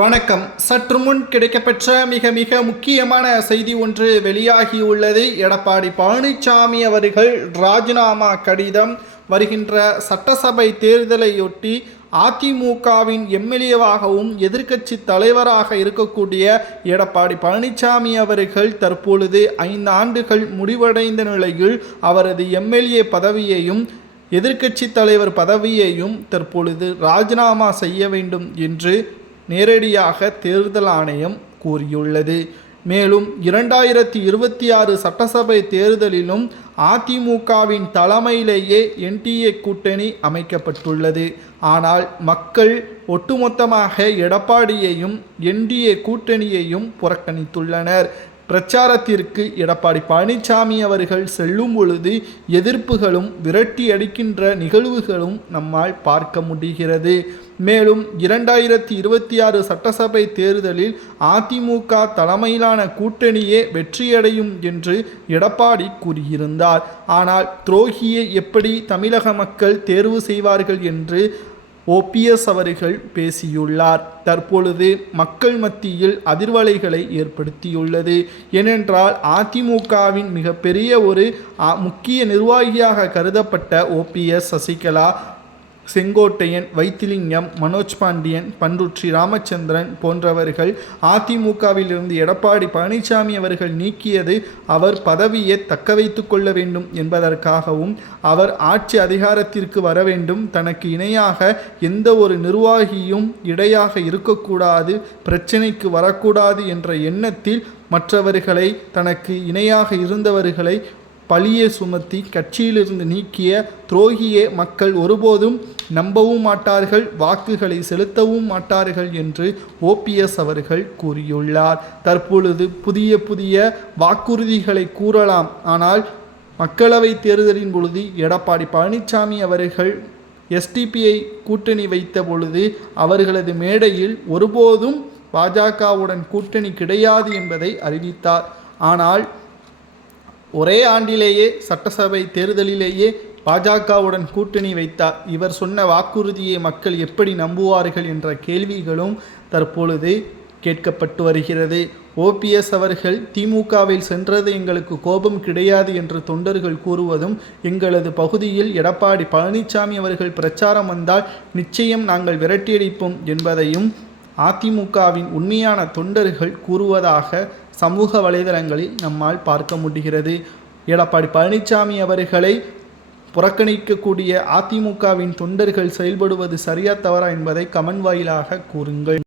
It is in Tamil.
வணக்கம். சற்று முன் கிடைக்கப்பெற்ற மிக முக்கியமான செய்தி ஒன்று வெளியாகியுள்ளது. எடப்பாடி பழனிசாமி அவர்கள் ராஜினாமா கடிதம் வருகின்ற சட்டசபை தேர்தலையொட்டி அதிமுகவின் எம்எல்ஏவாகவும் எதிர்க்கட்சி தலைவராக இருக்கக்கூடிய எடப்பாடி பழனிசாமி அவர்கள் தற்பொழுது 5 ஆண்டுகள் முடிவடைந்த நிலையில் அவரது எம்எல்ஏ பதவியையும் எதிர்க்கட்சி தலைவர் பதவியையும் தற்பொழுது ராஜினாமா செய்ய வேண்டும் என்று நேரடியாக தேர்தல் ஆணையம் கூறியுள்ளது. மேலும் 2026 சட்டசபை தேர்தலிலும் அதிமுகவின் தலைமையிலேயே என்டிஏ கூட்டணி அமைக்கப்பட்டுள்ளது. ஆனால் மக்கள் ஒட்டுமொத்தமாக எடப்பாடியையும் என்டிஏ கூட்டணியையும் புறக்கணித்துள்ளனர். பிரச்சாரத்திற்கு எடப்பாடி பழனிசாமி அவர்கள் செல்லும் பொழுது எதிர்ப்புகளும் விரட்டி அடிக்கின்ற நிகழ்வுகளும் நம்மால் பார்க்க முடிகிறது. மேலும் 2026 சட்டசபை தேர்தலில் அதிமுக தலைமையிலான கூட்டணியே வெற்றியடையும் என்று எடப்பாடி கூறியிருந்தார். ஆனால் துரோகியை எப்படி தமிழக மக்கள் தேர்வு செய்வார்கள் என்று ஓபிஎஸ் அவர்கள் பேசியுள்ளார். தற்பொழுது மக்கள் மத்தியில் அதிர்வலைகளை ஏற்படுத்தியுள்ளது. ஏனென்றால் அதிமுகவின் மிகப்பெரிய ஒரு முக்கிய நிர்வாகியாக கருதப்பட்ட ஓபிஎஸ், சசிகலா, செங்கோட்டையன், வைத்திலிங்கம், மனோஜ் பாண்டியன், பண்ருட்டி ராமச்சந்திரன் போன்றவர்கள் அதிமுகவிலிருந்து எடப்பாடி பழனிசாமி அவர்கள் நீக்கியது அவர் பதவியை தக்க வைத்து கொள்ள வேண்டும் என்பதற்காகவும், அவர் ஆட்சி அதிகாரத்திற்கு வர வேண்டும், தனக்கு இணையாக எந்த ஒரு நிர்வாகியும் இடையாக இருக்கக்கூடாது, பிரச்சனைக்கு வரக்கூடாது என்ற எண்ணத்தில் மற்றவர்களை, தனக்கு இணையாக இருந்தவர்களை பழியை சுமத்தி கட்சியிலிருந்து நீக்கிய துரோகியே மக்கள் ஒருபோதும் நம்பவும் மாட்டார்கள், வாக்குகளை செலுத்தவும் மாட்டார்கள் என்று ஓபிஎஸ் அவர்கள் கூறியுள்ளார். தற்பொழுது புதிய வாக்குறுதிகளை கூறலாம். ஆனால் மக்களவை தேர்தலின் பொழுது எடப்பாடி பழனிசாமி அவர்கள் எஸ்டிபிஐ கூட்டணி வைத்த பொழுது அவர்களது மேடையில் ஒருபோதும் பாஜகவுடன் கூட்டணி கிடையாது என்பதை அறிவித்தார். ஆனால் ஒரே ஆண்டிலேயே சட்டசபை தேர்தலிலேயே பாஜகவுடன் கூட்டணி வைத்தார். இவர் சொன்ன வாக்குறுதியை மக்கள் எப்படி நம்புவார்கள் என்ற கேள்விகளும் தற்பொழுது கேட்கப்பட்டு வருகிறது. ஓபிஎஸ் அவர்கள் திமுகவில் சென்றது எங்களுக்கு கோபம் கிடையாது என்று தொண்டர்கள் கூறுவதும், எங்களது பகுதியில் எடப்பாடி பழனிசாமி அவர்கள் பிரச்சாரம் வந்தால் நிச்சயம் நாங்கள் விரட்டியடிப்போம் என்பதையும் அதிமுகவின் உண்மையான தொண்டர்கள் கூறுவதாக சமூக வலைதளங்களில் நம்மால் பார்க்க முடிகிறது. எடப்பாடி பழனிசாமி அவர்களை புறக்கணிக்கக்கூடிய அதிமுகவின் தொண்டர்கள் செயல்படுவது சரியா தவறா என்பதை கமெண்ட் வாயிலாக கூறுங்கள்.